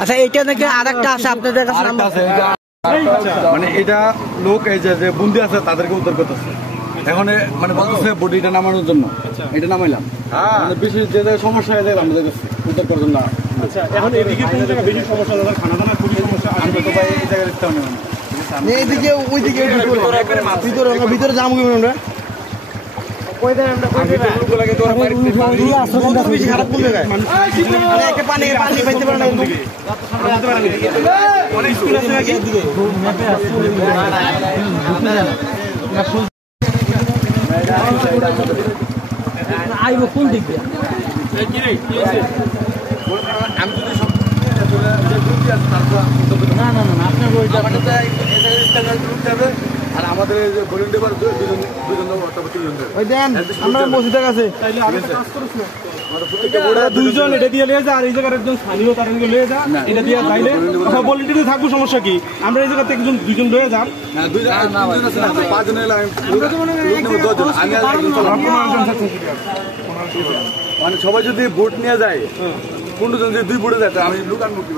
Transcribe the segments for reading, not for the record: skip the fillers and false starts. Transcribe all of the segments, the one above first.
আচ্ছা এইটা নাকি আরেকটা আছে আপনাদের কাছে মানে এটা লোক এই যে বন্দি আছে তাদেরকে উদ্ধার করতেছে এখন মানে বলতেছে বডিটা নামানোর জন্য এটা নামাইলাম বেশি যে সমস্যা হয়ে যায় আমাদের কাছে উদ্ধার করার জন্য। আচ্ছা এখন এদিকে কোন জায়গায় বেশি সমস্যা দাদা খানা দানা খুবই সমস্যা আমি তো ভাই এই জায়গায় দেখতে হবে না এইদিকে ওইদিকে ভিতরে যাবো কি আমরা আইব কোন দিক দিয়ে আর আমাদের আমরা মসজিদের কাছে দুইজন এটা দিয়ে লিয়ে যা আর এই জায়গার একজন স্থানীয় তার লিয়ে যা এটা দিয়ে যাইলে ভলেন্টিয়ারে থাকবো সমস্যা কি আমরা এই জায়গাতে একজন দুইজন লিয়ে যান মানে সবাই যদি ভোট নিয়ে যায় 15 জন যদি 2 ভোটে যায় আমি লুকান মুক্তি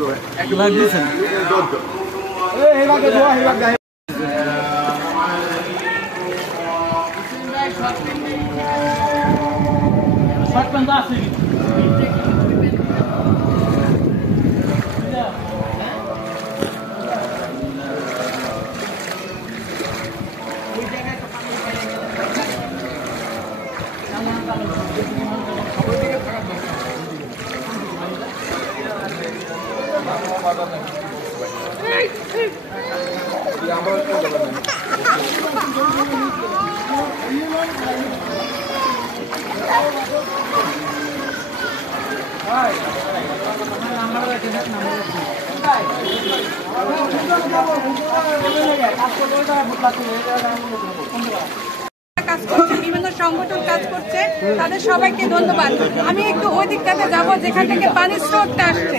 বিভিন্ন সংগঠন কাজ করছে তাদের সবাইকে ধন্যবাদ। আমি একটু ওই দিকটাতে যাবো যেখান থেকে পানির স্রোতটা আসছে।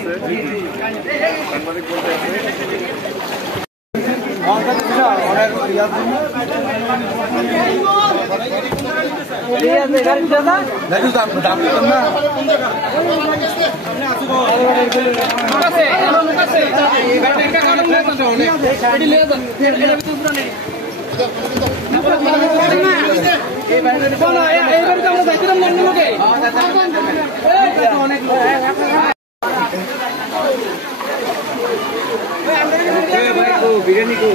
বিরিয়ানি কো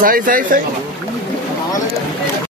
সাই